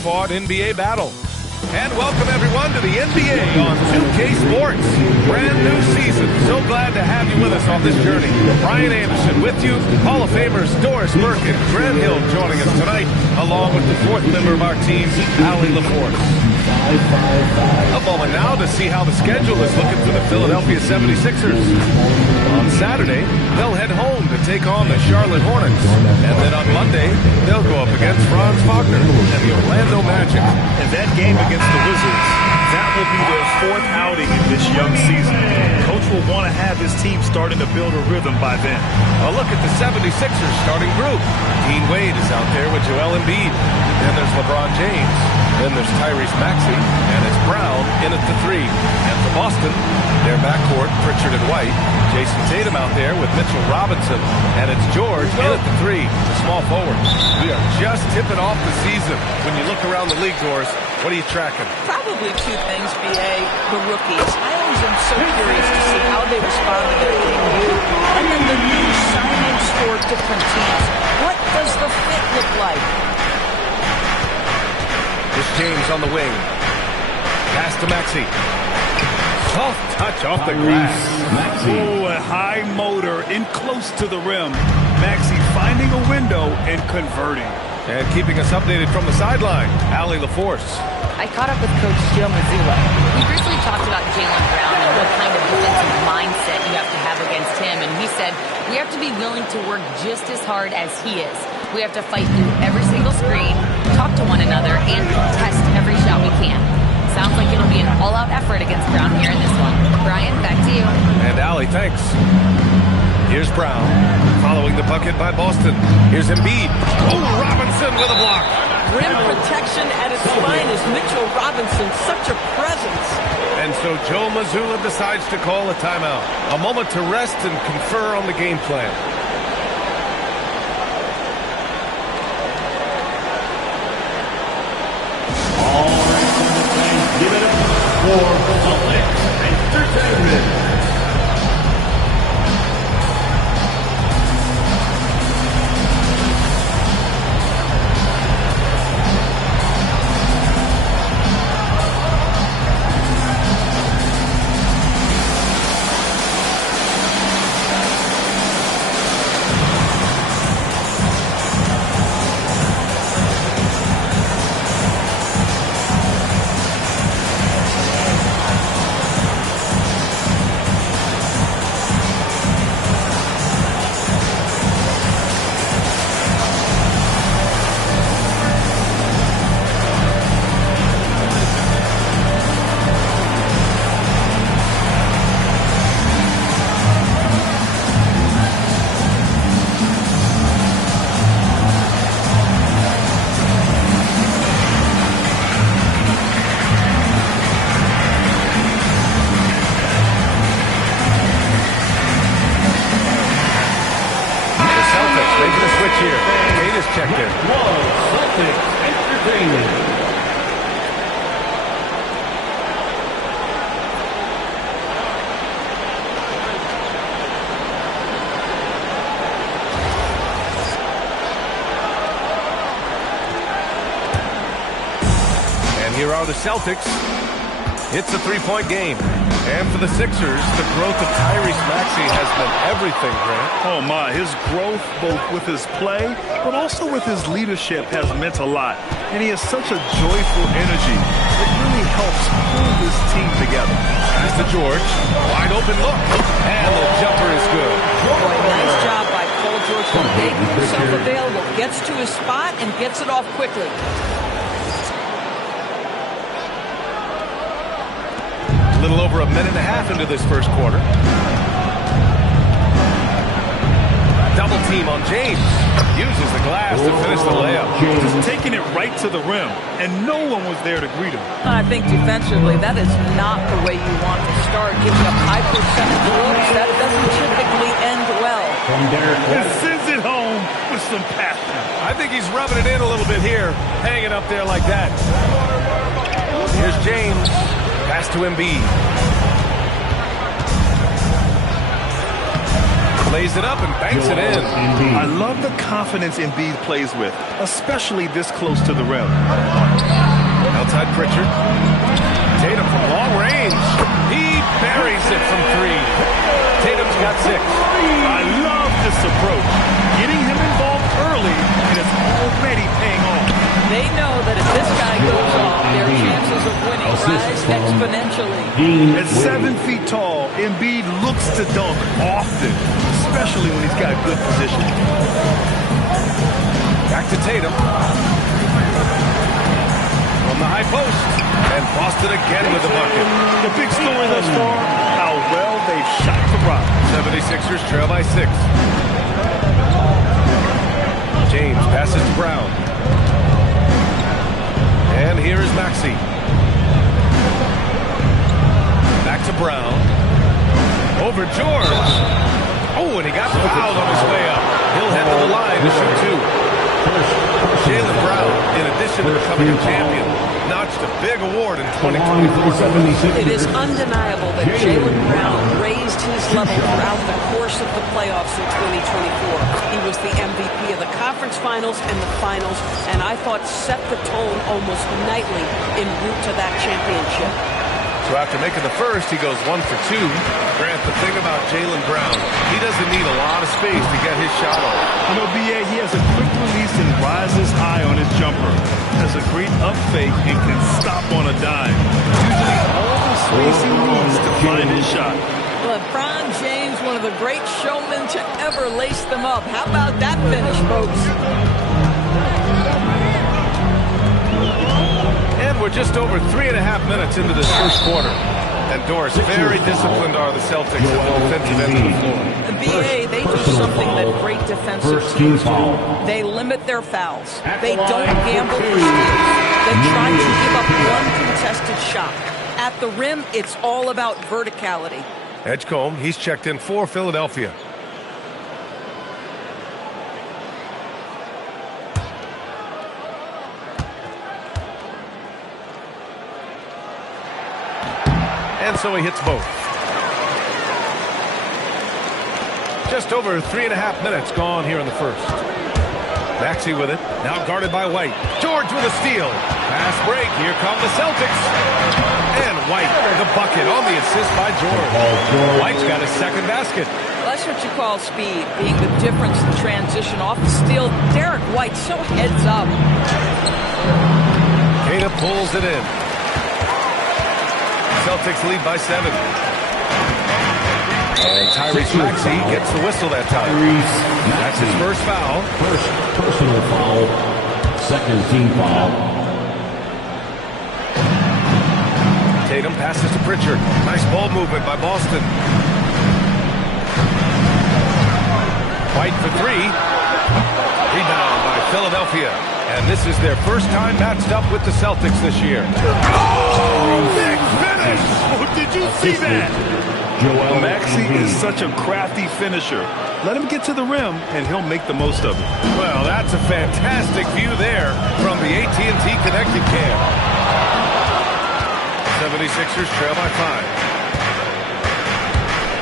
hard-fought NBA battle. And welcome everyone to the NBA on 2K Sports. Brand new season. So glad to have you with us on this journey. Brian Anderson with you. Hall of Famers Doris Burke and Grant Hill joining us tonight, along with the fourth member of our team, Allie LaForce. A moment now to see how the schedule is looking for the Philadelphia 76ers. On Saturday, they'll head home to take on the Charlotte Hornets. And then on Monday, they'll go up against Franz Wagner and the Orlando Magic. And that game against the Wizards, that will be their fourth outing in this young season. Coach will want to have his team starting to build a rhythm by then. A look at the 76ers starting group. Dean Wade is out there with Joel Embiid. Then there's LeBron James. Then there's Tyrese Maxey. And it's Brown in at the 3. And for Boston, their backcourt, Pritchard and White. Jason Tatum out there with Mitchell Robinson. And it's George in at the 3, the small forward. We are just tipping off the season. When you look around the league, Doris, what are you tracking? Probably two things, B.A. The rookies. I always am so curious to see how they respond to their debut. And then the new signings for different teams. What does the fit look like? Here's James on the wing. Pass to Maxey. Soft touch off the glass. Oh, a high motor in close to the rim. Maxey finding a window and converting. And keeping us updated from the sideline, Allie LaForce. I caught up with Coach Joe Mazzulla. We briefly talked about Jaylen Brown and what kind of defensive mindset you have to have against him. And he said, we have to be willing to work just as hard as he is. We have to fight through every single screen, talk to one another, and contest every shot we can. Sounds like it'll be an all-out effort against Brown here in this one. Brian, back to you. And Allie, thanks. Here's Brown, following the bucket by Boston. Here's Embiid. Oh, Robinson with a block. Rim protection at its finest. Mitchell Robinson, such a presence. And so Joe Mazzulla decides to call a timeout. A moment to rest and confer on the game plan. All right, give it up for Celtics Entertainment. Checked in. Celtics Entertainment. And here are the Celtics. It's a three-point game. And for the Sixers, the growth of Tyrese Maxey has been everything, Grant. Oh, my. His growth, both with his play, but also with his leadership, has meant a lot. And he has such a joyful energy. It really helps pull this team together. Pass to George. Wide open look. And the jumper is good. Boy, nice job by Paul George to make himself available. Gets to his spot and gets it off quickly. A little over a minute and a half into this first quarter. Double team on James. Uses the glass to finish the layup. Just taking it right to the rim, and no one was there to greet him. I think defensively, that is not the way you want to start. Giving up high percentage looks, that doesn't typically end well. And sends it home with some passion. I think he's rubbing it in a little bit here, hanging up there like that. Here's James. Pass to Embiid. Lays it up and banks it in. I love the confidence Embiid plays with, especially this close to the rim. Outside Pritchard. Tatum from long range. He buries it from three. Tatum's got 6. I love this approach. Getting him involved early, and it's already paying off. They know that if this guy goes off, their chances of winning rise exponentially. At 7 feet tall, Embiid looks to dunk often, especially when he's got good position. Back to Tatum. From the high post. And Boston again with the bucket. The big story thus far, how well they've shot the rock. 76ers trail by 6. James passes to Brown. And here is Maxey. Back to Brown. Over George. Oh, and he got fouled on his way up. He'll head to the line to shoot 2. Jaylen Brown, in addition to becoming a champion, notched a big award in 2024. It is undeniable that Jaylen Brown raised his level throughout the course of the playoffs in 2024. He was the MVP of the conference finals and the finals, and I thought set the tone almost nightly en route to that championship. So after making the first, he goes 1 for 2. Grant, the thing about Jaylen Brown, he doesn't need a lot of space to get his shot off. You know, B.A., he has a quick release and rises high on his jumper. Has a great up fake and can stop on a dime. Usually all the space he needs to find his shot. LeBron James, one of the great showmen to ever lace them up. How about that finish, folks? And we're just over 3.5 minutes into this first quarter. And Doris, very disciplined are the Celtics at the defensive end of the floor. The BA, they do something that great defensive teams do. They limit their fouls. They don't gamble for steals. They try to give up one contested shot. At the rim, it's all about verticality. Edgecombe, he's checked in for Philadelphia. And so he hits both. Just over 3.5 minutes gone here in the first. Maxey with it. Now guarded by White. George with a steal. Pass break. Here come the Celtics. And White, the bucket on the assist by George. White's got his second basket. That's what you call speed, being the difference in transition. Off the steal, Derek White so heads up. Kata pulls it in. Celtics lead by 7. And Tyrese Maxey gets the whistle that time. That's his first foul. First personal foul, second team foul. Tatum passes to Pritchard. Nice ball movement by Boston. White for 3. Rebound by Philadelphia. And this is their first time matched up with the Celtics this year. Oh, big finish! Oh, did you see that? Maxey is such a crafty finisher. Let him get to the rim, and he'll make the most of it. Well, that's a fantastic view there from the AT&T Connected Cam. 76ers trail by 5.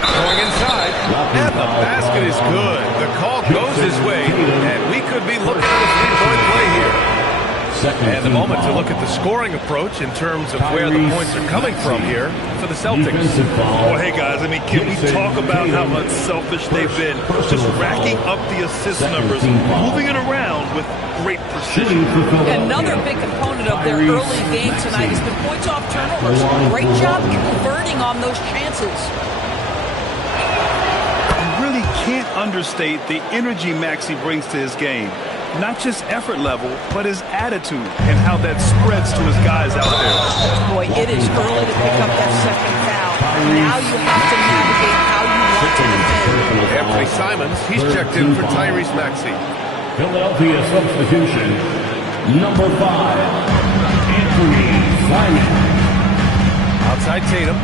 Going inside, and the basket is good. The call goes his way, and we could be looking at a three-point play here. And the moment to look at the scoring approach in terms of where the points are coming from here for the Celtics. Well, hey, guys, I mean, can we talk about how unselfish they've been? Just racking up the assist numbers, moving it around with great precision. Another big component of their early game tonight has been points off turnovers. Great job converting on those chances. Really can't understate the energy Maxey brings to his game. Not just effort level, but his attitude and how that spreads to his guys out there. Boy, it is early to pick up that second foul. Now you have to navigate how you want to defend. Anthony Simons, he's checked in for Tyrese Maxey. Philadelphia substitution, number 5, Anthony Simons. Outside Tatum.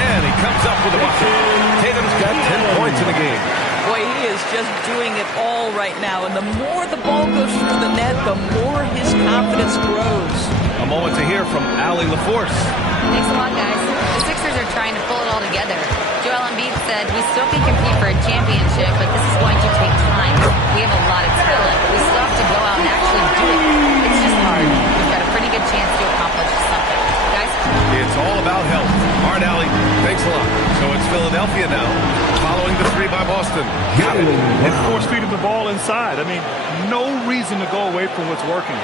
And he comes up with a bucket. Tatum's got 10 points in the game. Boy, he is just doing it all right now. And the more the ball goes through the net, the more his confidence grows. A moment to hear from Allie LaForce. Thanks a lot, guys. The Sixers are trying to pull it all together. Joel Embiid said, we still can compete for a championship, but this is going to take time. We have a lot of talent, but we still have to go out and actually do it. It's just hard. it's all about health. All right, Allie, thanks a lot. So it's Philadelphia now, following the three by Boston. Got it. And force feeding the ball inside. I mean, no reason to go away from what's working.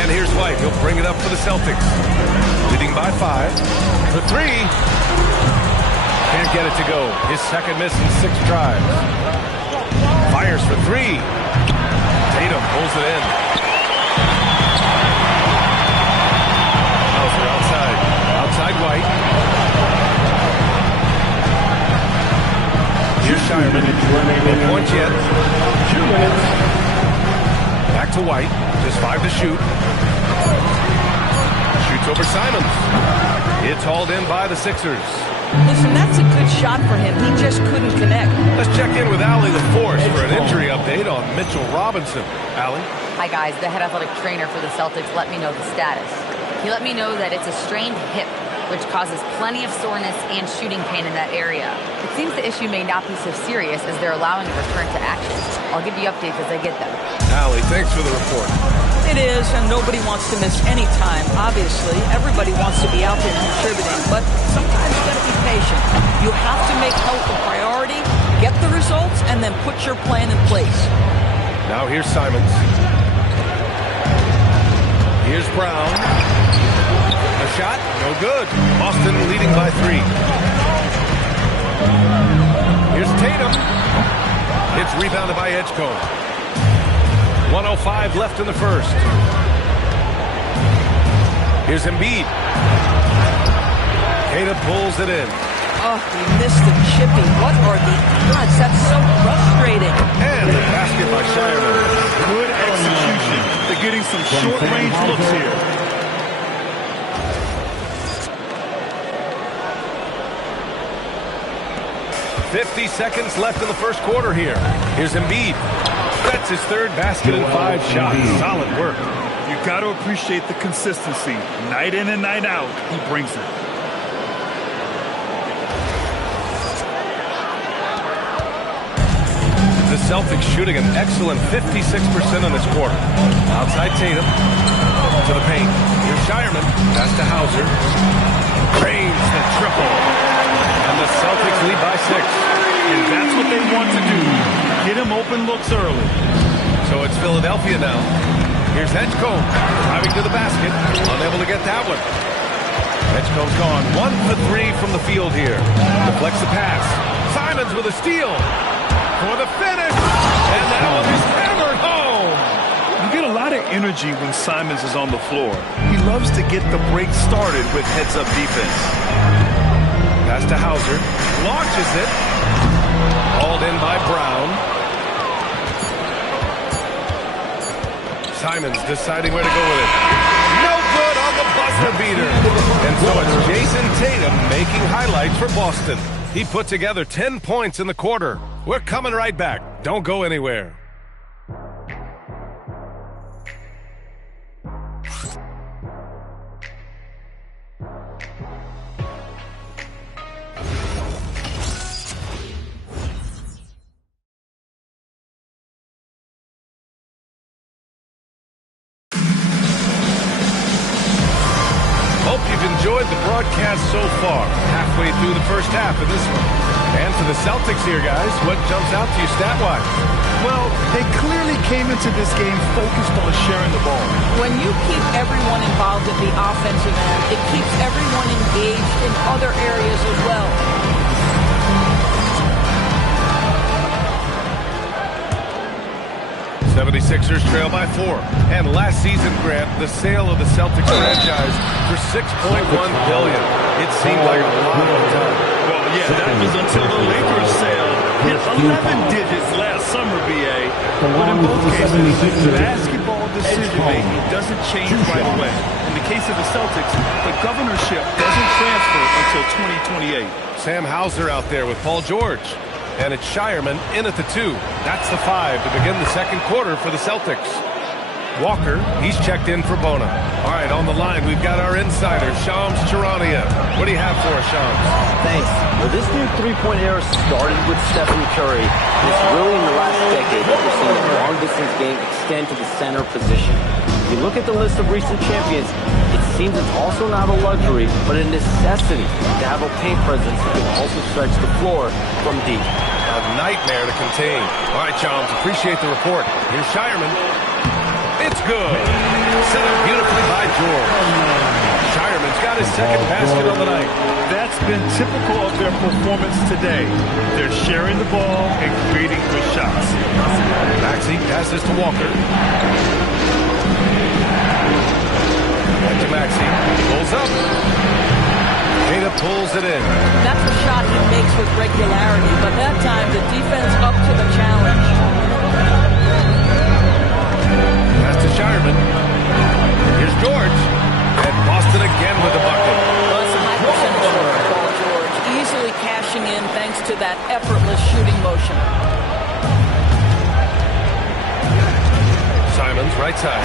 And here's White. He'll bring it up for the Celtics. Leading by 5. For 3. Can't get it to go. His second miss in 6 drives. Fires for 3. Tatum pulls it in. Hauser outside. Outside White. Here's Shireman. No points yet. 2 minutes. Back to White. Just 5 to shoot. Shoots over Simons. It's hauled in by the Sixers. Listen, that's a good shot for him. He just couldn't connect. Let's check in with Allie LaForce for an injury update on Mitchell Robinson. Allie? Hi, guys. The head athletic trainer for the Celtics let me know the status. He let me know that it's a strained hip, which causes plenty of soreness and shooting pain in that area. It seems the issue may not be so serious as they're allowing a return to action. I'll give you updates as I get them. Allie, thanks for the report. It is, and nobody wants to miss any time. Obviously, everybody wants to be out there contributing, but sometimes you got to be patient. You have to make health a priority, get the results, and then put your plan in place. Now here's Simons. Here's Brown. A shot, no good. Boston leading by 3. Here's Tatum. It's rebounded by Edgecombe. 1:05 left in the first. Here's Embiid. Tatum pulls it in. Oh, he missed the chippy. What are the odds? That's so frustrating. And the basket by Shireman. Good execution. They're getting some short-range looks here. .50 seconds left in the first quarter here. Here's Embiid. That's his third basket in 5 shots. Solid work. You got to appreciate the consistency. Night in and night out, he brings it. The Celtics shooting an excellent 56% in this quarter. Outside Tatum. To the paint. Here's Shireman. Pass to Hauser. Drains the triple. And the Celtics lead by 6. And that's what they want to do. Get him open looks early. So it's Philadelphia now. Here's Edgecombe. Driving to the basket. Unable to get that one. Edgecombe's gone 1 for 3 from the field here. Deflects the pass. Simons with a steal. For the finish. And that one is hammered home. You get a lot of energy when Simons is on the floor. He loves to get the break started with heads-up defense. Pass to Hauser. Launches it. Hauled in by Brown. Simons deciding where to go with it. No good on the buzzer beater. And so it's Jason Tatum making highlights for Boston. He put together 10 points in the quarter. We're coming right back. Don't go anywhere. Hope you've enjoyed the broadcast so far. Halfway through the first half of this one. And for the Celtics here, guys, what jumps out to you stat-wise? Well, they clearly came into this game focused on sharing the ball. When you keep everyone involved in the offensive end, it keeps everyone engaged in other areas as well. 76ers trail by 4. And last season, Grant, the sale of the Celtics franchise for $6.1 billion. It seemed like a lot of time. Well, yeah, that was until the Lakers sale hit 11 digits last summer, BA. But in both cases, basketball decision-making doesn't change right away. In the case of the Celtics, the governorship doesn't transfer until 2028. Sam Hauser out there with Paul George. And it's Shireman in at the 2. That's the 5 to begin the second quarter for the Celtics. Walker, he's checked in for Bona. All right, on the line, we've got our insider, Shams Charania. What do you have for us, Shams? Thanks. Well, this new three-point era started with Stephen Curry. It's really in the last decade that we're seeing the long-distance game extend to the center position. If you look at the list of recent champions, it seems it's also not a luxury, but a necessity to have a paint presence that can also stretch the floor from deep. A nightmare to contain. All right, Shams, appreciate the report. Here's Shireman. It's good. Set up beautifully by George. Shireman's got his second basket on the night. That's been typical of their performance today. They're sharing the ball and creating good shots. Maxey passes to Walker. Back to Maxey. Pulls up. Ada pulls it in. That's a shot he makes with regularity, but that time the defense up to the challenge. Pass to Shireman. Here's George. And Boston again with the bucket. Well, it's a high percentage for Paul George. Easily cashing in thanks to that effortless shooting motion. Simons, right side.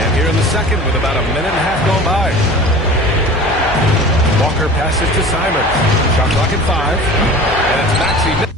And here in the second with about a minute and a half gone by. Walker passes to Simons. Shot clock at 5. And it's Maxey.